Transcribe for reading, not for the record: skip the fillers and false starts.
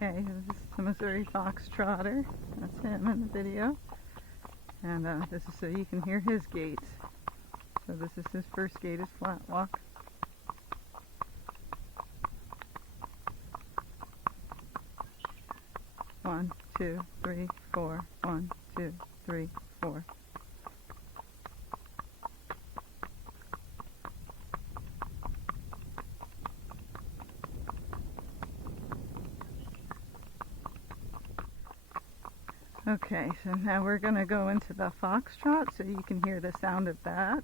Okay, this is the Missouri Fox Trotter. That's him in the video. And this is so you can hear his gaits. So this is his first gait, is flat walk. One, two, three, four. 1, 2, 3, 4. Okay, so now we're going to go into the foxtrot so you can hear the sound of that.